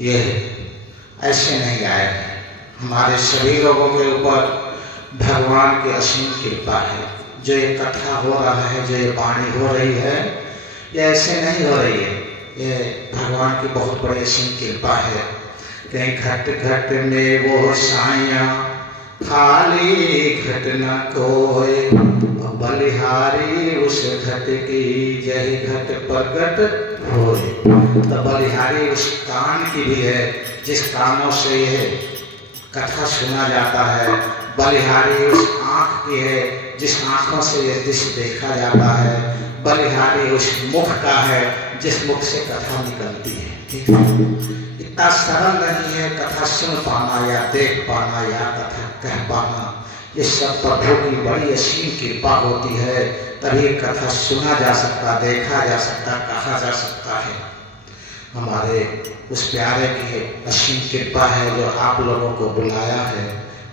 ये ऐसे नहीं आए। हमारे सभी लोगों के ऊपर भगवान की असीम कृपा है। जो ये कथा हो रहा है, जो ये वाणी हो रही है, ये ऐसे नहीं हो रही है, ये भगवान की बहुत बड़ी असीम कृपा है। कहीं घट घट में वो साइया खाली घट न कोय, बलिहारी उस घट की जय घट प्रकट होए। तो बलिहारी उस कान की भी है जिस कानों से ये कथा सुना जाता है। बलिहारी उस आँख की है जिस आँखों से ये दृश्य देखा जाता है। बलिहारी उस मुख का है जिस मुख से कथा निकलती है। ठीक है, इतना सरल नहीं है कथा सुन पाना या देख पाना या कथा कह पाना। ये सब प्रभु की बड़ी असीम कृपा होती है, तभी कथा सुना जा सकता, देखा जा सकता, कहा जा सकता है। हमारे उस प्यारे की असीम कृपा है जो आप लोगों को बुलाया है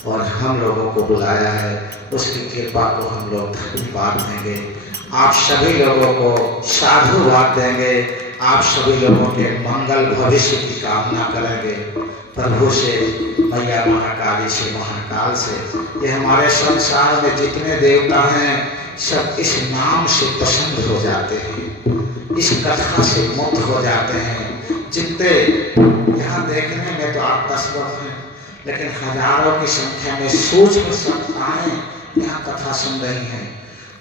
और हम लोगों को बुलाया है। उसकी कृपा को हम लोग धन्यवाद देंगे। आप सभी लोगों को साधुवाद देंगे। आप सभी लोगों के मंगल भविष्य की कामना करेंगे प्रभु से, मैया महाकाली से, महाकाल से। ये हमारे संसार में जितने देवता हैं सब इस नाम से प्रसन्न हो जाते हैं, इस कथा से मुक्त हो जाते हैं। जितने यहाँ देखने में तो 8-10 लोग हैं, लेकिन हजारों की संख्या में सूक्ष्म सत्ताएं यहाँ कथा सुन रही हैं।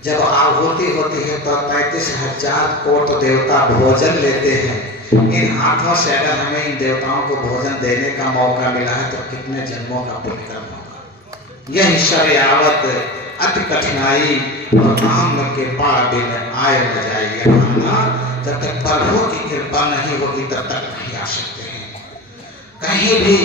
जब आहुति होती है तो 33,000 कोटि देवता भोजन लेते हैं। इन हाथों से अगर हमें इन देवताओं को भोजन देने का मौका मिला है तो कितने जन्मों का पुण्य कर्म होगा। यह ईश्वर यावत अति कठिनाई और राम कृपा बिन आए न जाएगी। जब तक प्रभु की कृपा नहीं होगी तब तक नहीं आ सकते हैं। कहीं भी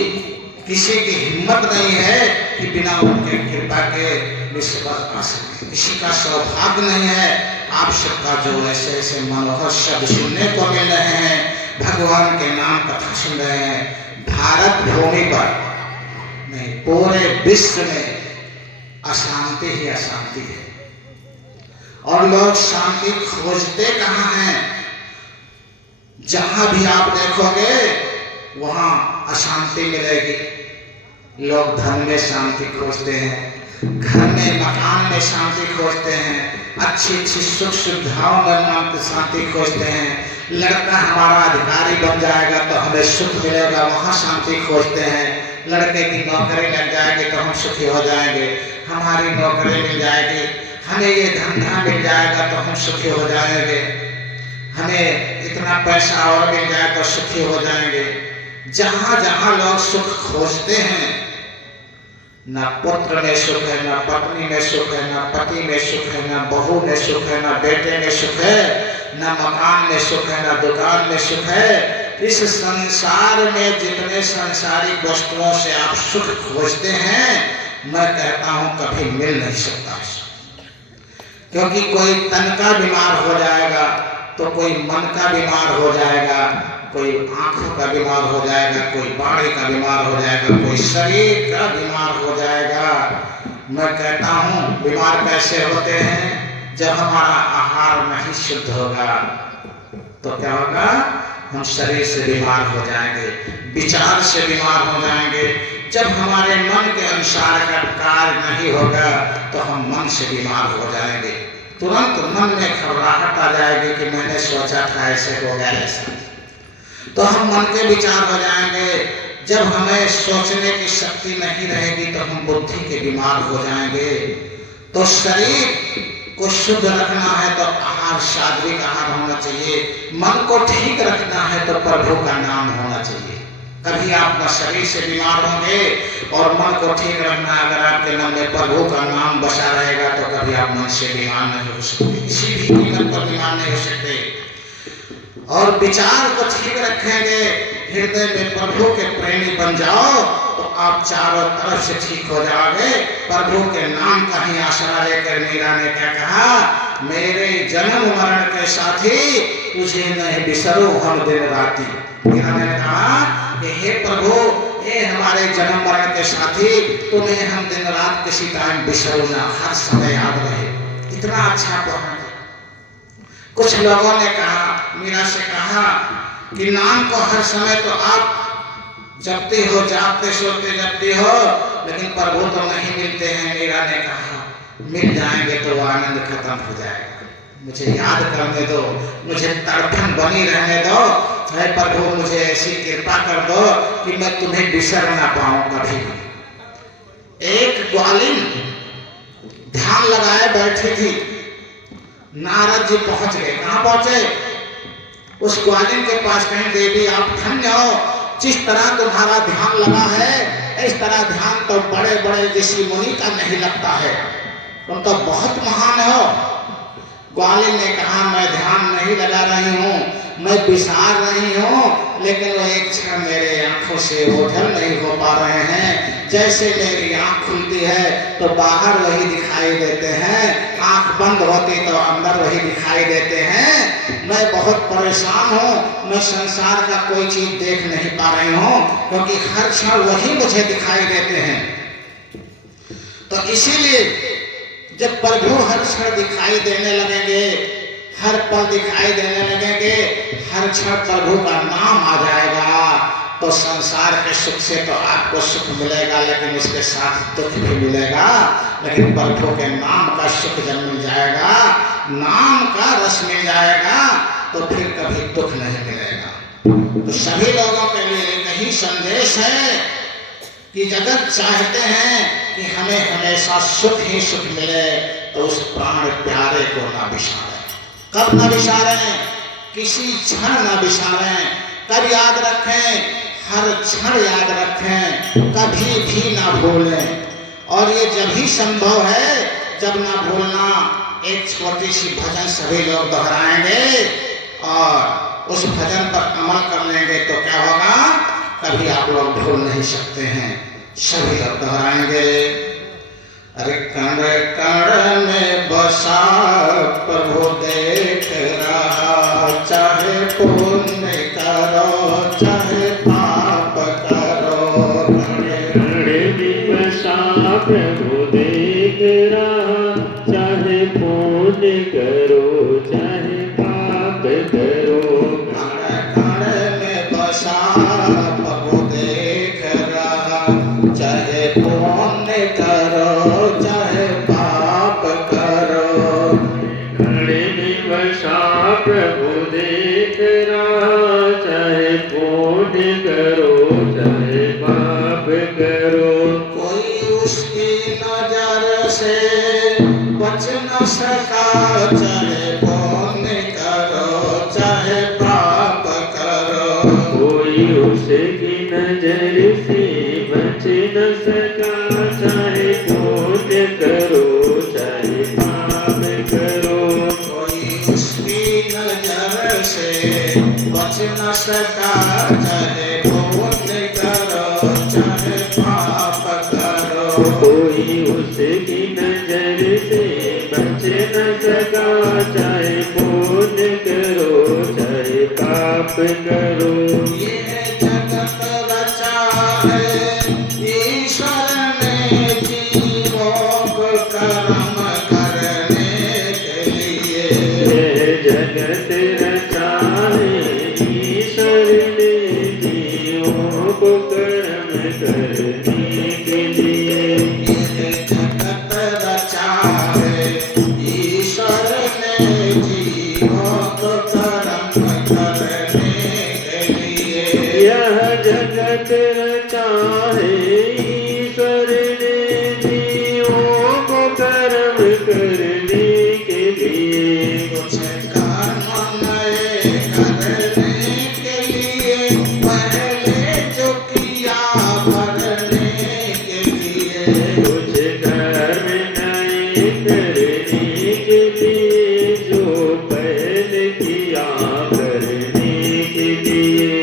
किसी की हिम्मत नहीं है कि बिना उनके कृपा के विश्व आ सके। किसी का सौभाग्य नहीं है। आप सबका जो ऐसे ऐसे मनोहर शब्द सुनने को मिल रहे हैं, भगवान के नाम कथा सुन रहे हैं, भारत भूमि पर नहीं पूरे विश्व में अशांति ही अशांति है। और लोग शांति खोजते कहाँ हैं? जहां भी आप देखोगे वहां अशांति मिलेगी। लोग धन में शांति खोजते हैं, घर में मकान में शांति खोजते हैं, अच्छी अच्छी सुख सुविधाओं में शांति खोजते हैं। लड़का हमारा अधिकारी बन जाएगा तो हमें सुख मिलेगा, वहाँ शांति खोजते हैं। लड़के की नौकरी लग जाएगी तो हम सुखी हो जाएंगे, हमारी नौकरी मिल जाएगी, हमें ये धंधा मिल जाएगा तो हम सुखी हो जाएंगे, हमें इतना पैसा और मिल जाए तो सुखी हो जाएंगे। जहाँ जहाँ लोग सुख खोजते हैं, न पुत्र में सुख है, न पत्नी में सुख है, न पति में सुख है, न बहू में सुख है, न बेटे में सुख है, न मकान में सुख है, न दुकान में सुख है। इस संसार में जितने सांसारिक वस्तुओं से आप सुख खोजते हैं, मैं कहता हूं कभी मिल नहीं सकता। क्योंकि कोई तन का बीमार हो जाएगा तो कोई मन का बीमार हो जाएगा, कोई आंखों का बीमार हो जाएगा, कोई बाड़ी का बीमार हो जाएगा, कोई शरीर का बीमार हो जाएगा। मैं कहता हूँ बीमार कैसे होते हैं? जब हमारा आहार नहीं शुद्ध होगा तो क्या होगा? हम शरीर से बीमार हो जाएंगे, विचार से बीमार हो जाएंगे। जब हमारे मन के अनुसार का कार्य नहीं होगा तो हम मन से बीमार हो जाएंगे। तुरंत मन में घबराहट आ जाएगी कि मैंने सोचा था ऐसे हो गया ऐसा, तो हम मन के विचार हो जाएंगे। जब हमें सोचने की शक्ति नहीं रहेगी तो हम बुद्धि के बीमार हो जाएंगे। तो शरीर को शुद्ध रखना है तो आहार सात्विक आहार होना चाहिए। मन को ठीक रखना है तो प्रभु का नाम होना चाहिए। कभी आप न शरीर से बीमार होंगे और मन को ठीक रखना, अगर आपके मन में प्रभु का नाम बसा रहेगा तो कभी आप मन से बीमार नहीं हो सकते, किसी भी कीमत पर बीमार नहीं हो सकते। और विचार को ठीक रखेंगे, हृदय में प्रभु के प्रेमी बन जाओ तो आप चारों तरफ से ठीक हो जाओगे। प्रभु के नाम का ही आसरा लेकर मीरा ने क्या कहा? मेरे जन्म मरण के साथी तुझे नहीं बिसरो हम दिन राती। मीरा ने कहा कि हे प्रभु, हे हमारे जन्म मरण के साथी, तुम्हें हम दिन रात किसी टाइम बिसरो ना, हर समय याद रहे। इतना अच्छा कहा। कुछ लोगों ने कहा, मीरा से कहा कि नाम को हर समय तो आप जपती हो, जागते सोते जपती हो, लेकिन प्रभु तो नहीं मिलते हैं। मीरा ने कहा मिल जाएंगे तो वो आनंद खत्म हो जाएगा, मुझे याद करने दो, मुझे तड़पन बनी रहने दो। है प्रभु मुझे ऐसी कृपा कर दो कि मैं तुम्हें बिसर ना पाऊं कभी। एक ग्वालिन ध्यान लगाए बैठी थी, नारद जी पहुंच गए। कहां पहुंचे? उस ग्वालिन के पास। कहीं देवी आप धन्य हो, जिस तरह तुम्हारा ध्यान लगा है इस तरह ध्यान तो बड़े बड़े ऋषि मुनि का नहीं लगता है, तुम तो बहुत महान हो। ग्वालिन ने कहा मैं ध्यान नहीं लगा रही हूँ, मैं विसार रही हूँ, लेकिन वो एक क्षण मेरे आंखों से ओझल नहीं हो पा रहे हैं। जैसे मेरी आंख खुलती है तो बाहर वही दिखाई देते हैं, आंख बंद होती तो अंदर वही दिखाई देते हैं। मैं बहुत परेशान हूँ, मैं संसार का कोई चीज देख नहीं पा रही हूँ, क्योंकि हर क्षण वही मुझे दिखाई देते हैं। तो इसीलिए जब प्रभु हर क्षण दिखाई देने लगेंगे, हर पल दिखाई देने लगेंगे, हर क्षण प्रभु का नाम आ जाएगा, तो संसार के सुख से तो आपको सुख मिलेगा, लेकिन इसके साथ दुख भी मिलेगा। लेकिन प्रभु के नाम का सुख जब मिल जाएगा, नाम का रस मिल जाएगा, तो फिर कभी दुख नहीं मिलेगा। तो सभी लोगों के लिए एक ही संदेश है कि अगर चाहते हैं कि हमें हमेशा सुख ही सुख मिले, तो उस प्राण प्यारे को ना बिसारें। कब ना बिसारें? किसी क्षण ना बिसारें। कब याद रखें? हर क्षण याद रखें, कभी भी ना भूलें। और ये जब ही संभव है जब ना भूलना। एक छोटी सी भजन सभी लोग दोहराएंगे और उस भजन पर अमल कर लेंगे तो क्या होगा, कभी आप लोग भूल नहीं सकते हैं। सभी लोग दोहराएंगे। अरे कण कण में बसा प्रभु देख रहा, चाहे पुण्य करो चाहे पाप करो। कण में बसा प्रभु देख रहा, चाहे पुण्य करो चाहे पाप करो। कण में बसा प्रभु देख रहा, चाहे पुण्य करो चाहे पाप करो। कण में बसा प्रभु देख रहा, चाहे पुण्य करो चाहे पाप करो। कोई उसकी नजर से बच न सका, चाहे पुण्य करो चाहे पाप करो। कोई उसकी नजर से बच न सका, चाहे पुण्य करो चाहे पाप करो। कोई उसकी नजर से बच न सका, चाहे पुण्य करो चाहे पाप करो। कोई उसकी नजर से बच न सका, चाहे पुण्य करो चाहे पाप करो। ये जगत रचा है ईश्वर ने जीवों को कर्म करने के लिए। ये जगत रचा है ईश्वर ने जीवों को कर्म करने के लिए। ये जगत रचा है ईश्वर ने जीवों को कर्म करने के लिए। यह जगत रचा है ईश्वर ने जीवों को कर्म करने के लिए। कुछ कर्म नए करने के लिए, पहले जो किया भरने के लिए। कुछ कर्म नए करने के लिए, जो पहले किया भरने के लिए।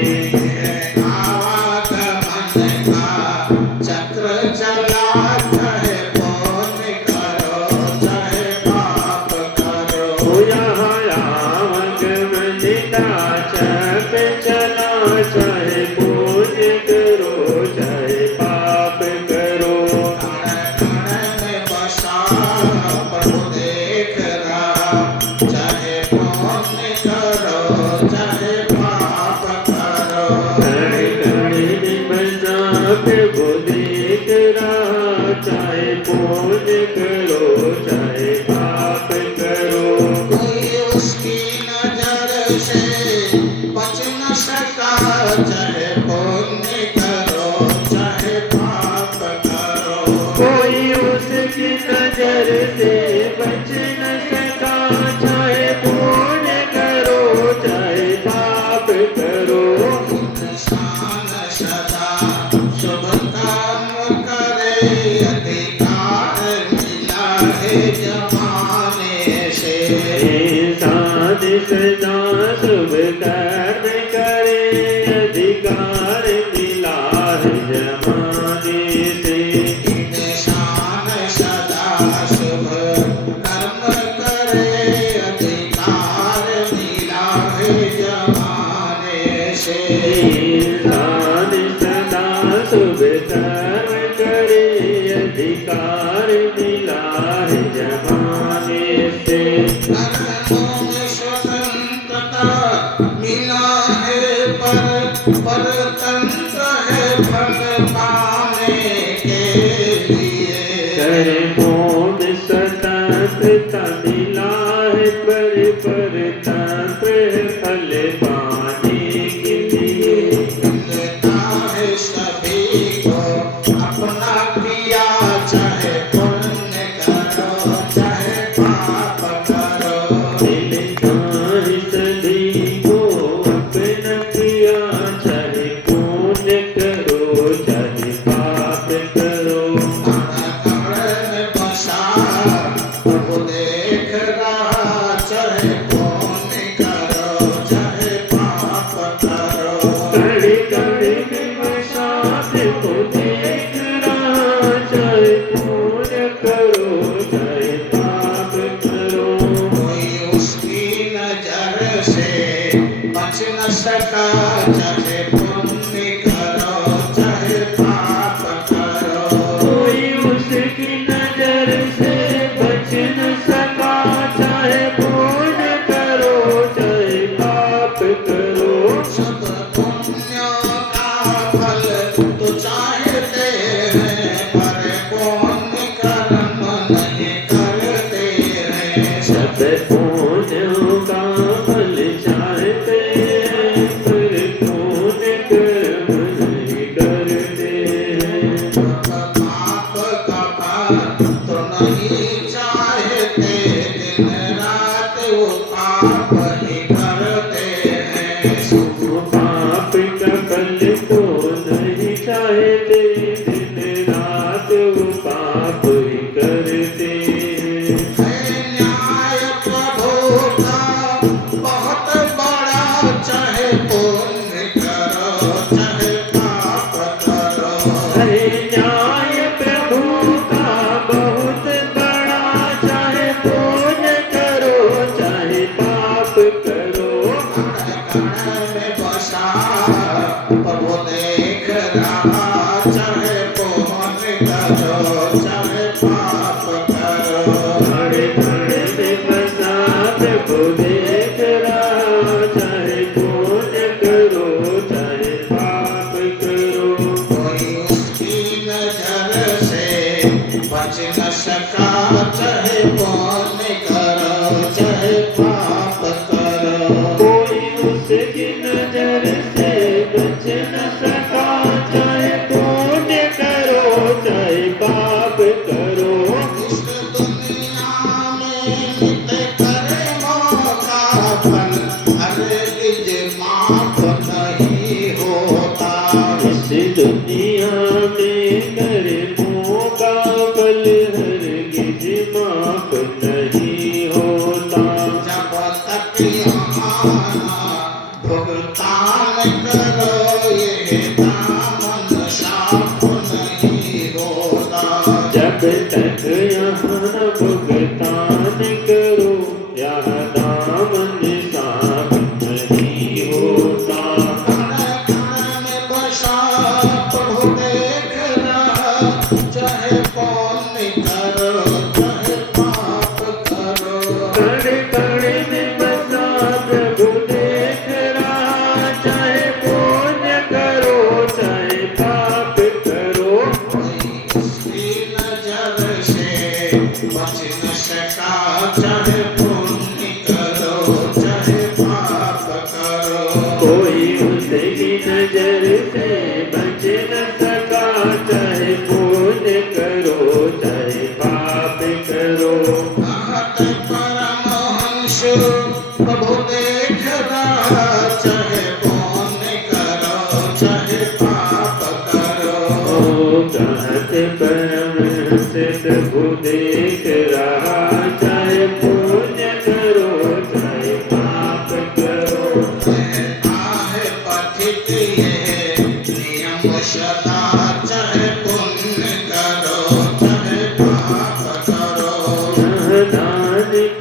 चक्र चला, चाहे पुण्य करो चाहे पाप करो। यहाँ आवागमन का चक्र चला, चाहे पुण्य करो चाहे पाप करो। कण में बसा प्रभु देख रहा, चाहे पुण्य करो चाहे पाप करो। कण में प्रभु देख रहा, चाहे पुण्य करो चाहे पाप करो। कोई उसकी नजर से बच न सका, चाहे पुण्य करो चाहे पाप करो। कोई उसकी नजर से बच न सका, चाहे पुण्य करो चाहे पाप करो। इंसान सदा शुभ काम करे, अधिकार मिला है जमाने से। इंसान सदा शुभ कर्म करे, अधिकार मिला है जमाने से। इंसान सदा शुभ कर्म करे, अधिकार मिला है जमाने से। इंसान सदा शुभ कर्म करे, अधिकार मिला है जमाने से। कर्मों में स्वतंत्रता मिला है, परतंत्र है फल पाने के लिए। कर्मों में स्वतंत्रता मिला है, परतंत्र है फल पाने के लिए। मिलता है सभी को अपना किया, चाहे पुण्य करो चाहे पाप करो। मिलता है सभी को अपना किया, चाहे पुण्य करो चाहे पाप करो। कमरे में बसा प्रभु देख रहा, चाहे पुण्य करो चाहे पाप करो। कड़ी कड़ी में बसात को देख रहा, चाहे पुण्य करो चाहे पाप करो। कोई उसकी नजर से बच न सका, चाहे पुण्य करो चाहे पाप करो। कोई उसकी नजर से बच न सका, चाहे पुण्य करो चाहे पाप करो। सब पुण्यों का फल तो चाहते हैं, पर पुण्य कर्म नहीं करते हैं। सब पुण्यों का फल चाहते हैं, पर पुण्य कर्म नहीं करते हैं। पाप का फल तो नहीं चाहते, दिन रात वो पाप ही करते हैं। पाप का फल तो नहीं चाहते, दिन रात वो पाप ही करते हैं। है न्याय प्रभु का बहुत बड़ा, चाहे पुण्य करो चाहे पाप करो। हरे न्याय प्रभु का बहुत बड़ा, चाहे पुण्य करो चाहे पाप करो। कण में बसा प्रभु देख रहा, चाहे पुण्य करो चाहे पाप करो। हरे घड़े में बसा प्रभु देख रहा, चाहे पुण्य करो चाहे पाप करो। कोई उसकी नजर से बच न सका, चाहे पुण्य करो चाहे पाप करो। कोई उसकी नजर से बच न सका, चाहे पुण्य करो चाहे पाप करो। इस दुनिया में नित्य कर्मों का फल हरगिज माफ नहीं होता। इस दुनिया में कर्मों का फल हरगिज माफ नहीं होता। जब तक यहाँ भुगतान करो, ये दामन साफ नहीं होता। जब तक यहाँ भुगतान करो, यह दामन साफ नहीं होता। कण में बसा प्रभु देख रहा, चाहे पुण्य करो चाहे पाप करो। कण कण में बसा प्रभु देख रहा, चाहे पुण्य करो चाहे नजर से बच न सका, चाहे पुण्य करो चाहे पाप करो। कहत परमहंस प्रभु देख रहा, चाहे पुण्य करो चाहे पाप करो। कहत परमहंस प्रभु देख रहा, चाहे पुण्य करो चाहे पाप करो। आहे पथित ये नियम सदा, चाहे पुण्य करो चाहे पाप करो। नानक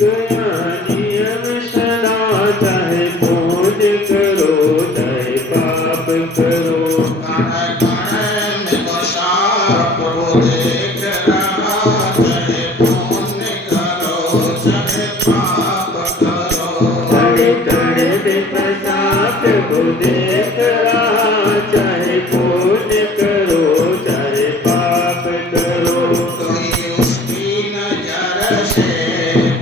गया नियम सदा, चाहे पुण्य करो चाहे पाप करो। कण कण में बसा प्रभु देख रहा, चाहे पुण्य करो चाहे पाप करो। कण कण में बसा प्रभु देख रहा, चाहे पुण्य करो चाहे पाप करो। कोई उसकी नजर से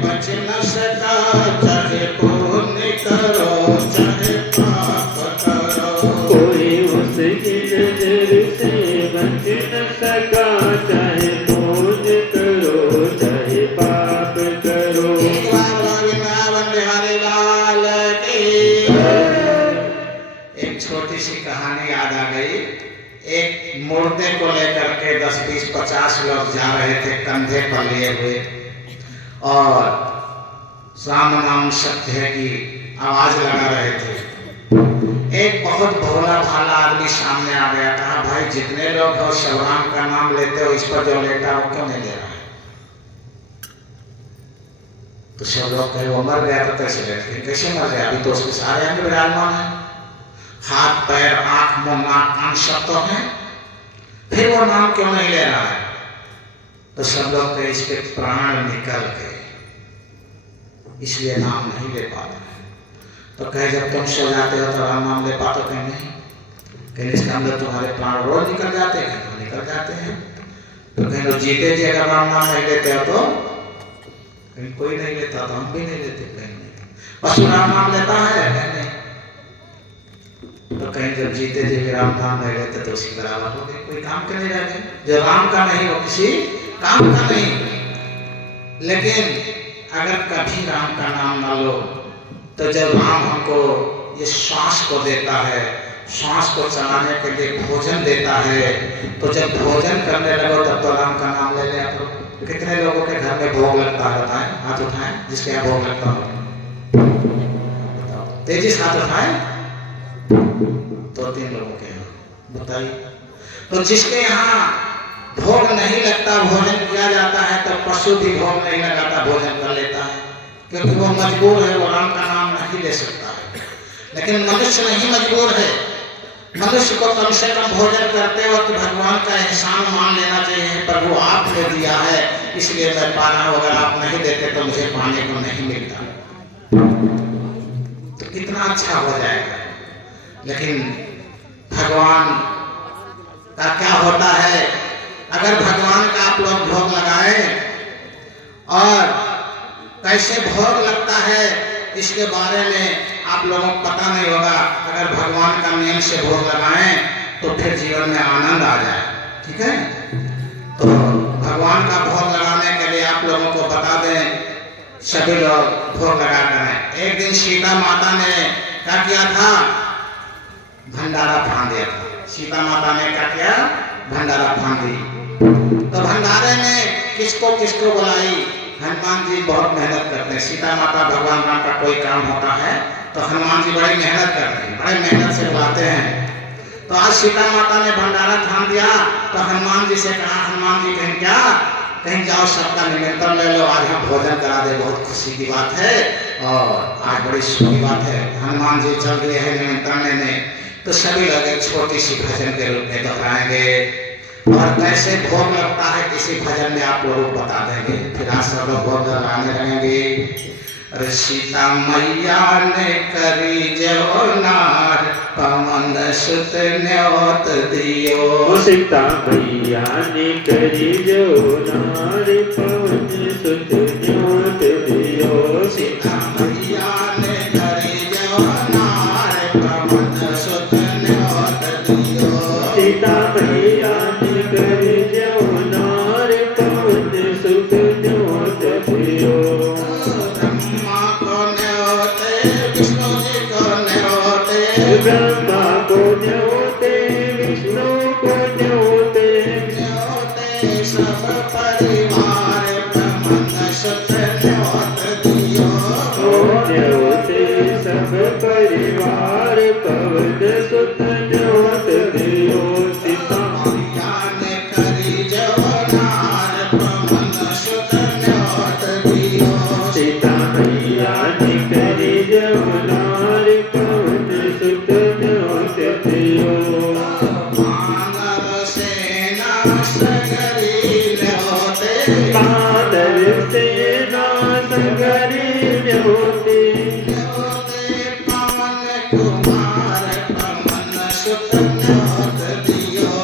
बच न सका, चाहे पुण्य करो चाहे पाप करो। कोई उसकी नजर से बच न सका, चाहे पुण्य करो चाहे पाप करो। एक बार वृंदावन बिहारी लाल की एक छोटी सी कहानी याद आ गई। एक मुर्दे को लेकर के 10, 20, 50 लोग जा रहे थे कंधे पर लिए हुए, और राम नाम सत्य है की आवाज लगा रहे थे। एक बहुत भोला भाला आदमी सामने आ गया, कहा भाई जितने लोग हो सब राम का नाम लेते हो, इस पर जो लेटा वो क्यों नहीं ले रहा है? तो सब लोग कहे वो मर गया तो कैसे लेते? कैसे मर गया? अभी तो उसके सारे अंग विराजमान है, हाथ पैर आंख मुंह नाक कान सब तो है, फिर वो नाम क्यों नहीं ले रहा है? तो सब लोग कहे इसके प्राण निकल गए, इसलिए नाम नहीं ले पाता है। तो कहे जब तुम सो जाते हो तो राम नाम ले पाते? कहीं नहीं। कहीं इसके अंदर तुम्हारे प्राण रोज निकल जाते हैं? तो निकल जाते हैं। तो कहीं तो जीते जी अगर राम नाम नहीं लेते हो तो कहीं कोई नहीं लेता, तो हम भी नहीं लेते। कहीं नहीं। पशु राम नाम लेता है? कहीं नहीं। तो कहीं जब जीते जी भी राम नाम नहीं लेते तो उसकी बराबर हो गई, कोई काम के नहीं रह गए। जो राम का नहीं वो किसी काम का नहीं। लेकिन अगर कभी राम का नाम ना लो तो जब राम हमको ये श्वास को देता है, श्वास को चलाने के लिए भोजन देता है, तो जब भोजन करने लगो तब तो राम का नाम ले लिया करो। कितने लोगों के घर में भोग लगता है? बताएं, हाथ उठाएं जिसके यहाँ भोग लगता हो। बताओ, तेजी से हाथ उठाएं। 2-3 लोगों के यहाँ बताइए। तो जिसके यहाँ भोग नहीं लगता, भोजन किया जाता है, तो पशु भी भोग नहीं लगाता, भोजन कर लेता है, क्योंकि वो मजबूर है, वो राम का नाम नहीं ले सकता है। लेकिन मनुष्य नहीं मजबूर है। मनुष्य को कम से कम भोजन करते वक्त भगवान का एहसान मान लेना चाहिए, प्रभु आपने दिया है इसलिए मैं पा रहा हूं, अगर आप नहीं देते तो मुझे पाने को नहीं मिलता, तो कितना अच्छा हो जाएगा। लेकिन भगवान का क्या होता है, अगर भगवान का आप लोग भोग लगाएं, और कैसे भोग लगता है इसके बारे में आप लोगों को पता नहीं होगा। अगर भगवान का नियम से भोग लगाएं तो फिर जीवन में आनंद आ जाए। ठीक है, तो भगवान का भोग लगाने के लिए आप लोगों को बता दें, सभी लोग भोग लगा करें। एक दिन सीता माता ने क्या किया था? भंडारा फांद दिया था। सीता माता ने क्या किया? भंडारा फांद दी। तो भंडारे में किसको किसको बुलाई? हनुमान जी बहुत मेहनत करते हैं। सीता माता भगवान राम का कोई काम होता है तो हनुमान जी बड़ी मेहनत करते हैं, बड़े मेहनत से बुलाते हैं। तो आज सीता माता ने भंडारा थाम दिया, तो हनुमान जी से कहा, हनुमान जी कहीं क्या, कहीं जाओ सबका निमंत्रण ले लो, आज हम भोजन करा दे, बहुत खुशी की बात है और आज बड़ी सुख की बात है। हनुमान जी चल रहे हैं निमंत्रण लेने, तो सभी लोग एक छोटी सी भजन के रूप में दोहराएंगे, और कैसे भोग लगता है किसी भजन में आप लोग बता देंगे। फिर आज सब लोग भोग लगाने लगेंगे। अरे सीता मैया ने करी जो नार, पवन सुत न्योत दियो। सीता मैया ने करी जो नार, पवन सुत न्योत दियो। सीता मैया ने करी जो नार, पवन सुत न्योते विष्णु को न्योते सब परिवार ब्रह्मन सुत न्योत दियो न्योते सब परिवार पवन सुत न्योत दियो सीता मैया ने करी जवनार ब्रह्मन सुत न्योत दियो सीता मैया ने करी जवनार पवन सुत न्योत दियो मानव सेना सगरी न्योते मानव सेना सगरी न्योते न्योते पवन कुमार ब्रह्मन सुत न्योत दियो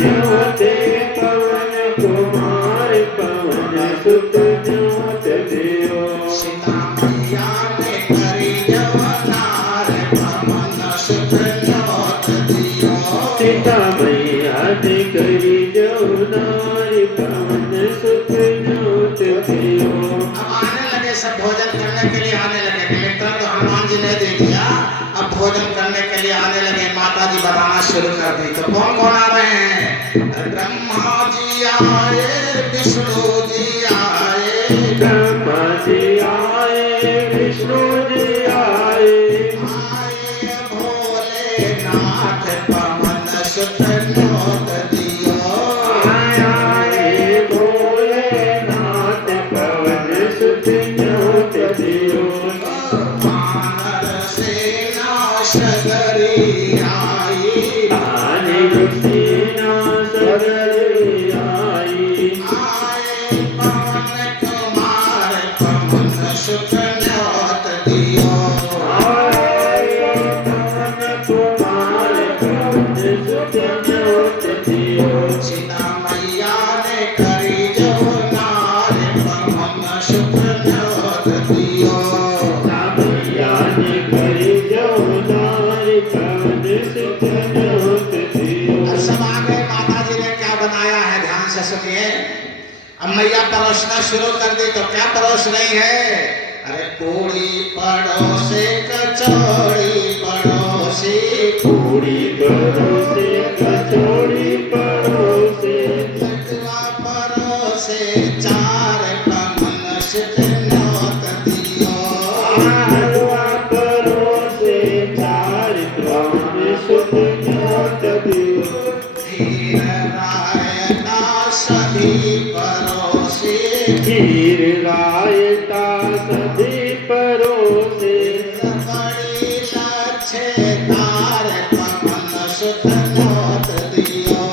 न्योते पवन कुमार पवन सुत न्योत दियो सीता मैया ने करी जवनार ब्रह्मन सुत न्योत दियो सीता मैया ने करी जवनार पवन सुत न्योत दियो अब आने लगे सब भोजन करने के लिए आने लगे निमंत्रण तो हनुमान जी ने दे दिया अब भोजन करने के लिए आने लगे माता जी बनाना शुरू कर दी तो कौन कौन आ रहे हैं ब्रह्मा जी आए विष्णु जी आए ब्रह्मा जी आए विष्णु जी आए भोलेनाथ पवन सुत न्योत दियो आए भोलेनाथ पवन सुत न्योत दियो वानर सेना सगरी आई सेना सगरी आई आए पवन कुमार पवन सुत न्योत दियो आए पवन कुमार पवन सुत न्योत दियो सीता मैया ने करी जवनार पवन सुत न्योत दियो मैया ने करी जवनार पवन सुत न्योत दियो अब सब आ गए माता जी ने क्या बनाया है ध्यान से सुनिए अब मैया परोसना शुरू कर दी तो क्या परोस रही है अरे पूरी पड़ोसे कचौड़ी पड़ोसी पूरी परोसे कचौड़ी परोसे लडुआ परोसे चार पवन सुत न्योत दियो हलवा परोसे चार पवन सुत न्योत दियो धीर रायता सभी परोसे खीर रायता सभी परोसे बड़ी लच्छेदार पवन सुत न्योत दियो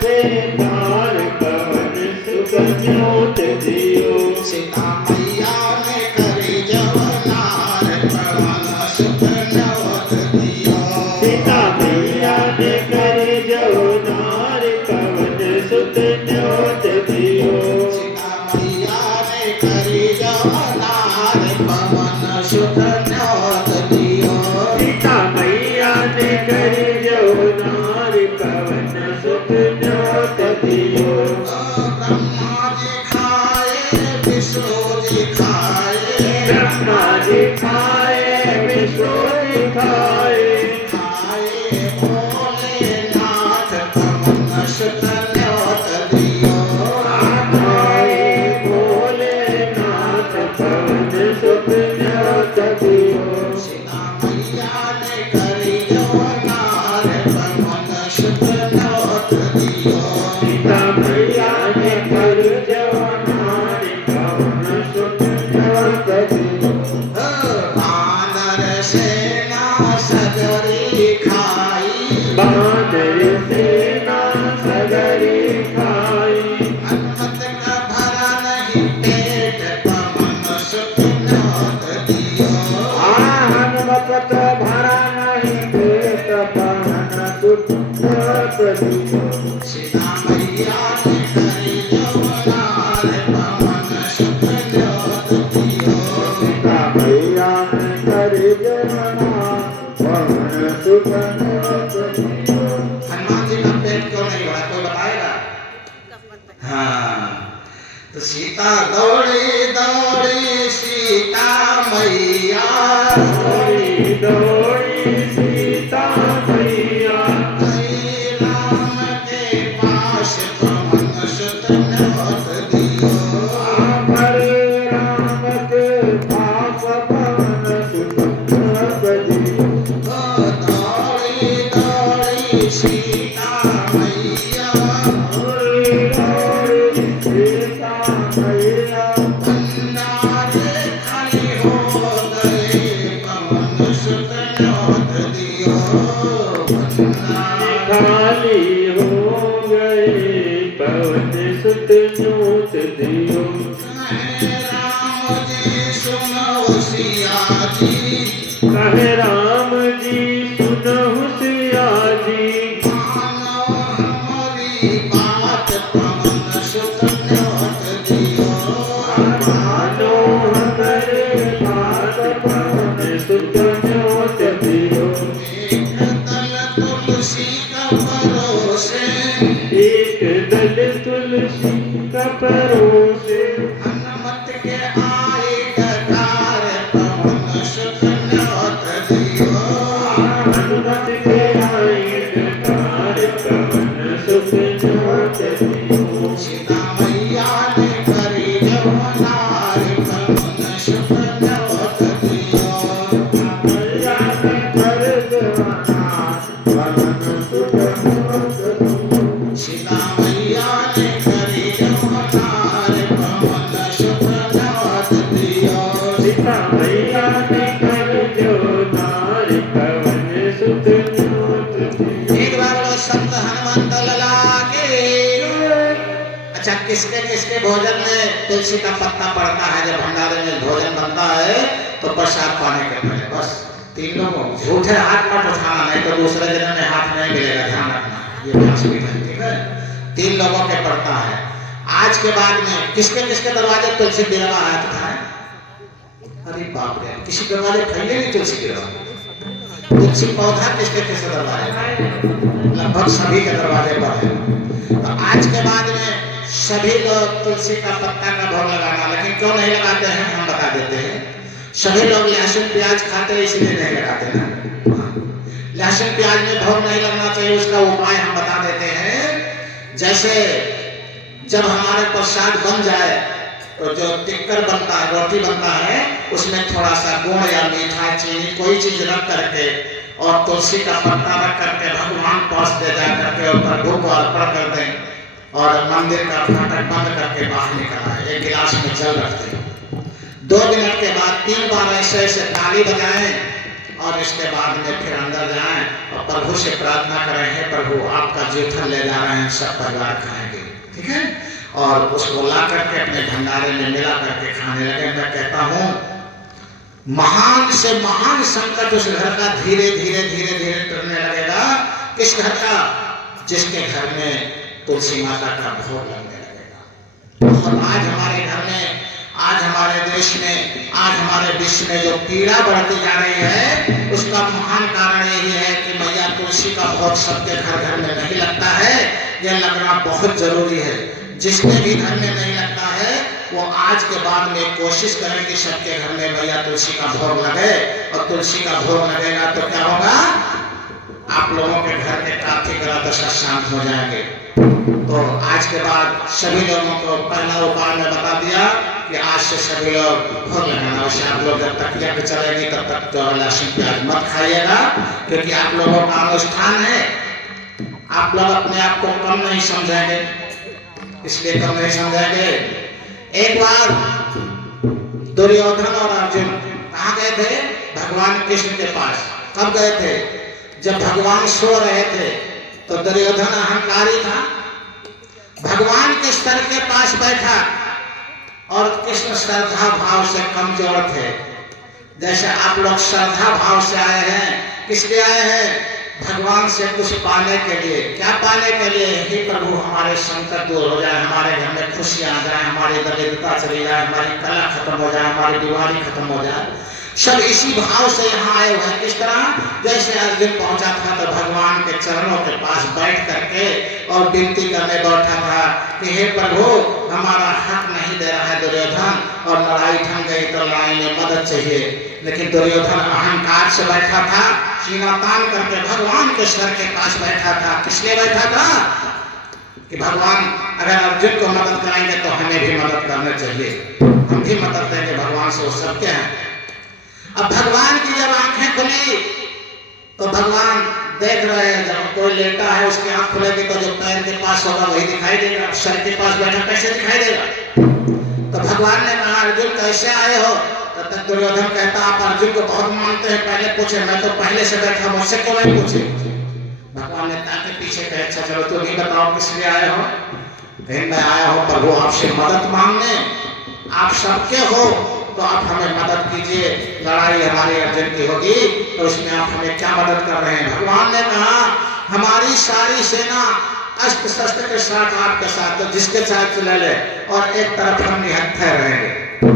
से तार पवन सुत न्योत दियो सीता मैया ने करी जवनार पवन सुत न्योत दियो सीता मैया ने करी जवनार पवन सुत न्योत दियो सीता मैया ने करी जवनार पवन सुत न्योत दियो सीता मैया ने करी जवनार पवन सुत न्योत दियो ब्रह्मा जी खाए विष्णु जी खाए ब्रह्मा जी खाए विष्णु जी खाए खाए भोलेनाथ पवन सुत न्योत दियो खाए भोलेनाथ पवन सुत न्योत दियो सीता मैया ने करी जवनार पवन सुत न्योत दियो सीता मैया ने करी जवनार पवन सुत न्योत दियो वानर सेना सगरी खाई बानर सेना सगरी खाई हनुमत का भरा नहीं पेट पवन सुत न्योत दियो हनुमत तो भरा नहीं पेट पवन सुत न्योत दियो सीता मैया ने करी जवनार पवन सुत न्योत दियो सीता मैया ने करी जवनार पवन सुत न्योत दियो हनुमान जी का पेट क्यों नहीं भरा कोई बताएगा हाँ तो सीता दौड़ी दौड़ी सीता मैया दौड़ी दौड़ी दियो भंडार। खाली हो गए पवन सुत जोत दियो। कहे राम जी सुनो सिया जी, कहे राम जी सुनहु सिया जी। मानो हमारी बात पवन सुत जोत दियो। मानो हमारे बात पवन सुत जोत दियो। एक दल तुलसी का परोसे, एक दल तुलसी का परोसे। हनुमत के आए डकार पवन सुत जोत दियो। हनुमत के आए डकार पवन सुत जोत दियो। सीता मैया ने करी जवनार पवन सुत जोत दियो। मैया ने कर जवाना पवन सुत जोत दियो। सीता मैया ने करी जवनार पवन सुत जोत दियो। सीता मैया ने कर जोतार पवन सुत जोत दियो। एक बार बोलो संत हनुमंत लला के। अच्छा, किसके किसके भोजन में तुलसी का पत्ता पड़ता है? जब भंडारे में भोजन बनता है तो प्रसाद पाने के पहले बस 3 लोगों, झूठे हाथ मत उठाना, नहीं तो दूसरे जन्म में हाथ नहीं मिलेगा, ध्यान रखना, ये बात भी है, ठीक है? 3 लोगों के पड़ता है। आज के बाद में किसके किसके दरवाजे तुलसी गिरवा है तो है? अरे बाप रे, किसी दरवाजे फैले नहीं तुलसी गिरवा। तुलसी पौधा किसके किसके दरवाजे पर है? लगभग सभी के दरवाजे पर है। तो आज के बाद में सभी लोग तुलसी का पत्ता का भोग लगाना, लेकिन क्यों नहीं लगाते हैं हम बता देते हैं। सभी लोग लहसुन प्याज खाते हैं इसलिए नहीं लगाते ना। लहसुन प्याज में भोग नहीं लगना चाहिए, उसका उपाय हम बता देते हैं। जैसे जब हमारे प्रसाद बन जाए तो जो टिक्कर बनता है, रोटी बनता है, उसमें थोड़ा सा गुड़ या मीठा चीनी कोई चीज रख करके और तुलसी का पत्ता रख करके भगवान पास दे जा करके ऊपर भोग को अर्पण कर दें और मंदिर का फाटक बंद करके बाहर निकलना है। एक गिलास में जल रख दें। 2 मिनट के बाद 3 बार ऐसे ऐसे ताली बजाएं और इसके बाद में फिर अंदर जाएं और प्रभु से प्रार्थना करें, हे प्रभु आपका जूठन ले जा रहे हैं, सब परिवार खाएंगे, ठीक है? और उसको ला करके अपने भंडारे में मिला करके खाने लगे। मैं कहता हूँ महान से महान संकट उस घर का धीरे धीरे धीरे धीरे टूटने लगेगा। किस घर का? जिसके घर में तुलसी माता का भोग लगने लगेगा। और आज हमारे घर में, आज हमारे देश में, आज हमारे विश्व में जो पीड़ा बढ़ती जा रही है, उसका महान कारण यही है कि मैया तुलसी का भोग सबके घर घर में नहीं लगता है। यह लगना बहुत जरूरी है। जिसके भी घर में नहीं लगता है वो आज के बाद में कोशिश करें कि सबके घर में मैया तुलसी का भोग लगे। और तुलसी का भोग लगेगा तो क्या होगा? आप लोगों के घर के काफी ग्रह दशा शांत हो जाएंगे। तो आज के बाद सभी लोगों को पहला उपाय में बता दिया कि आज से सभी लोग भोग लगाना। वैसे आप लोग जब तक यज्ञ चलेगी तब तक तो लहसुन प्याज मत खाइएगा, क्योंकि आप लोगों का अनुष्ठान है। आप लोग अपने आप को कम नहीं समझेंगे, इसलिए कम नहीं समझेंगे। एक बार दुर्योधन और अर्जुन कहाँ गए थे? भगवान कृष्ण के पास। कब गए थे? जब भगवान सो रहे थे। तो दुर्योधन अहंकारी था, भगवान के स्तर के पास बैठा और कृष्ण श्रद्धा भाव से कमजोर थे। जैसे आप लोग श्रद्धा भाव से आए हैं, किस लिए आए हैं? भगवान से कुछ पाने के लिए। क्या पाने के लिए? हे प्रभु हमारे संकट दूर हो जाए, हमारे घर में खुशियां आ जाए, हमारी दरिद्रता चली जाए, हमारी कला खत्म हो जाए, हमारी बीमारी खत्म हो जाए। सब इसी भाव से यहाँ आए हुए हैं। किस तरह? जैसे अर्जुन पहुंचा था तो भगवान के चरणों के पास बैठ करके और विनती करने बैठा था कि हे प्रभु हमारा हक नहीं दे रहा है दुर्योधन, और लड़ाई थम गई तो लड़ाई में मदद चाहिए। लेकिन दुर्योधन अहंकार से बैठा था, सीना तान करके भगवान के सर के पास बैठा था। किसलिए बैठा था? कि भगवान अगर अर्जुन को मदद करेंगे तो हमें भी मदद करना चाहिए, हम भी मदद देंगे भगवान से, वो सबके हैं। अब भगवान की जब आंखें खुली तो भगवान देख रहे हैं, जब कोई लेटा है उसकी आंख खुलेगी तो जो पैर के पास होगा वही दिखाई देगा, सर के पास बैठा कैसे दिखाई देगा? तो भगवान ने कहा अर्जुन कैसे आए हो? तो तब तक दुर्योधन कहता आप अर्जुन को बहुत मानते हैं, पहले पूछे, मैं तो पहले से बैठा, मुझसे क्यों नहीं पूछे? भगवान ने ताके पीछे कहे अच्छा चलो तुम ही बताओ किस लिए आए हो? मैं आया हूँ प्रभु आपसे मदद मांगने, आप सबके हो तो आप हमें मदद कीजिए, लड़ाई हमारी अर्जुन की होगी तो उसमें आप हमें क्या मदद कर रहे हैं? भगवान ने कहा हमारी सारी सेना अस्त्र शस्त्र के साथ आपके साथ, तो जिसके साथ चले ले, और एक तरफ हम निहत्थे रहेंगे।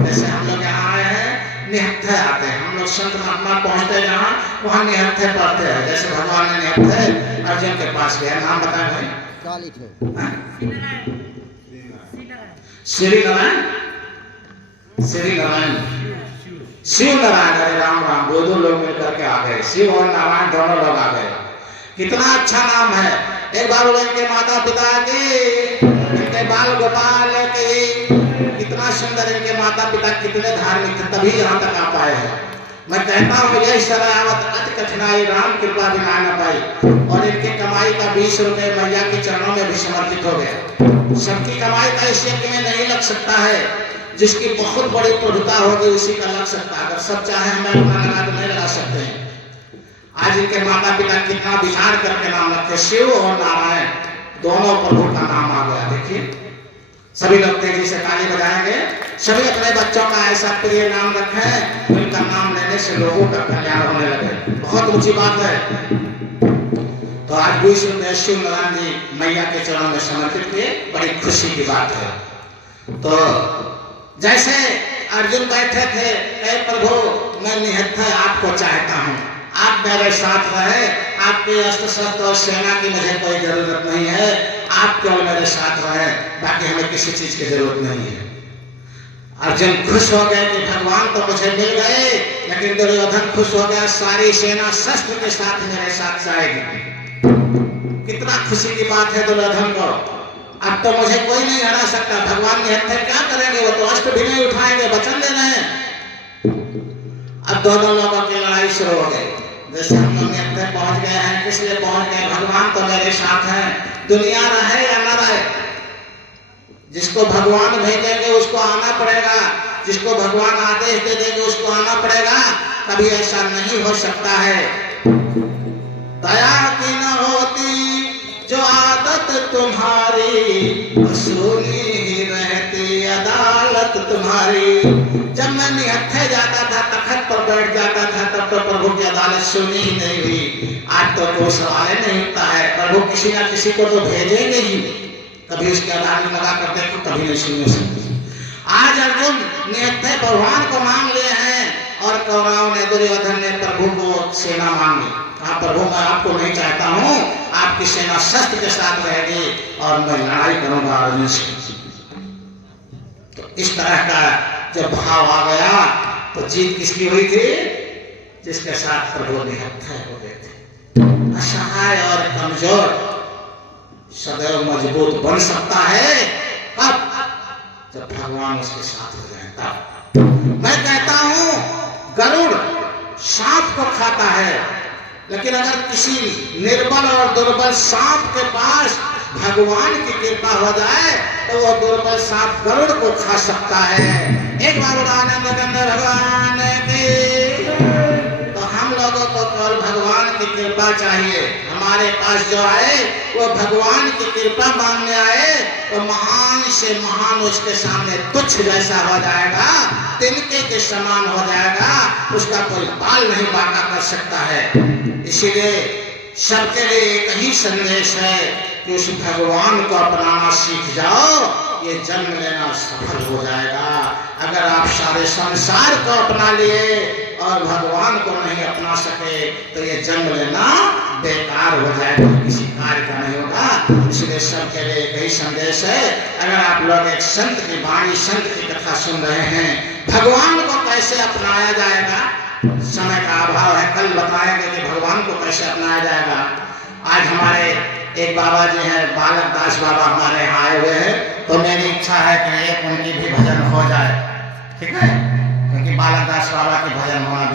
जैसे हम लोग यहाँ आए हैं निहत्थे आते हैं, हम लोग संत महात्मा पहुंचते जहाँ वहाँ निहत्थे पढ़ते हैं, जैसे भगवान ने निहत्थे अर्जुन के पास गया। नाम बताए भाई? श्री नारायण, श्री नारायण, शिव नारायण, अरे राम राम, दो लोग मिलकर के आ गए, शिव और नारायण दोनों लोग आ गए। कितना अच्छा नाम है। एक बार इनके माता पिता की, इनके बाल गोपाल की, कितना सुंदर इनके माता पिता कितने धार्मिक थे, तभी यहाँ तक आ पाए हैं। मैं कहता हूँ यही शरावत अति कठिनाई राम कृपा बिना न पाई, और इनकी कमाई का 20 रुपए मैया के चरणों में भी समर्पित हो गया। सबकी कमाई का इस यज्ञ में नहीं लग सकता है, जिसकी बहुत बड़ी प्रभुता होगी उसी का लग सकता है। अगर सब चाहे हमें अपना लगा तो नहीं लगा सकते हैं। आज इनके माता पिता कितना विचार करके नाम रखे, शिव और नारायण दोनों प्रभु का नाम आ गया। देखिए सभी लोग तेजी से ताली बजाएंगे, सभी अपने बच्चों का ऐसा प्रिय नाम रखें उनका नाम लेने से लोगों का कल्याण होने लगे। बहुत ऊंची बात है। तो आज विश्व में शिव नारायण जी मैया के चरणों में समर्पित किए, बड़ी खुशी की बात है। तो जैसे अर्जुन बैठे थे, हे प्रभु मैं निहत्थे आपको चाहता हूँ, आप मेरे साथ रहे, आपके अस्त्र शस्त्र और सेना की मुझे कोई जरूरत नहीं है, आप केवल मेरे साथ रहे, बाकी हमें किसी चीज की जरूरत नहीं है। अर्जुन खुश हो गए कि भगवान तो मुझे मिल गए, लेकिन दुर्योधन खुश हो गया सारी सेना शस्त्र के साथ मेरे साथ जाएगी। कितना खुशी की बात है दुर्योधन को, अब तो मुझे कोई नहीं हरा सकता। भगवान निहत्थे क्या करेंगे, वो तो अस्त्र भी नहीं उठाएंगे, वचन दे रहे हैं। अब दोनों लोगों की लड़ाई शुरू हो गई। जैसे हम लोग निहत्थे पहुंच गए हैं, किस लिए पहुंच गए? भगवान तो मेरे साथ हैं, दुनिया रहे या न रहे, जिसको भगवान भेजेंगे उसको आना पड़ेगा, जिसको भगवान आदेश दे देंगे उसको आना पड़ेगा। कभी ऐसा नहीं हो सकता है दया की न होती जो आदत तुम्हारी, सुनी रहती अदालत तुम्हारी। जब मैं निहत्थे जाता था, तखत पर बैठ जाता था, तब तो प्रभु की अदालत सुनी ही नहीं हुई। आज तो कोई सवाल नहीं उठता है, प्रभु किसी ना किसी को तो भेजेंगे ही, कभी उसकी अदालत लगा कर देखो, कभी नहीं सुनी हो सकती। आज अर्जुन निहत्थे भगवान को मांग लिए हैं, और कौरवों ने, दुर्योधन ने प्रभु को सेना मांगी। कहा प्रभु मैं आपको नहीं चाहता हूँ, आपकी सेना शस्त्र के साथ रहेगी और मैं लड़ाई करूंगा अर्जुन से। तो इस तरह का जब भाव आ गया तो जीत किसकी हुई थी? जिसके साथ प्रभु निहत्थे हो गए थे। असहाय और कमजोर सदैव मजबूत बन सकता है कब? जब भगवान उसके साथ हो जाए तब। मैं कहता हूं गरुड़ सांप को खाता है, लेकिन अगर किसी निर्बल और दुर्बल सांप के पास भगवान की कृपा हो जाए तो वो दुर्बल सांप गरुड़ को खा सकता है। एक बार भगवान की, तो हम लोगों को केवल भगवान की कृपा चाहिए। हमारे पास जो आए वो भगवान की कृपा मांगने आए, तो महान से महान उसके सामने तुच्छ जैसा हो जाएगा, तिनके के समान हो जाएगा, उसका कोई बाल नहीं बांका कर सकता है। इसीलिए सबके लिए एक ही संदेश है कि उस भगवान को अपनाना सीख जाओ, ये जन्म लेना सफल हो जाएगा। अगर आप सारे संसार को अपना लिए और भगवान को नहीं अपना सके तो ये जन्म लेना बेकार हो जाएगा, किसी कार्य का नहीं होगा। इसलिए सबके लिए एक ही संदेश है। अगर आप लोग एक संत की वाणी, संत की कथा सुन रहे हैं, भगवान को कैसे अपनाया जाएगा, समय का अभाव है, कल बताएंगे कि भगवान को कैसे अपनाया जाएगा। आज हमारे एक बाबा जी हैं, बालक दास बाबा हमारे यहाँ आए हुए हैं, तो मेरी इच्छा है कि एक उनकी भी भजन हो जाए, ठीक है, क्योंकि बालक दास बाबा की भजन होना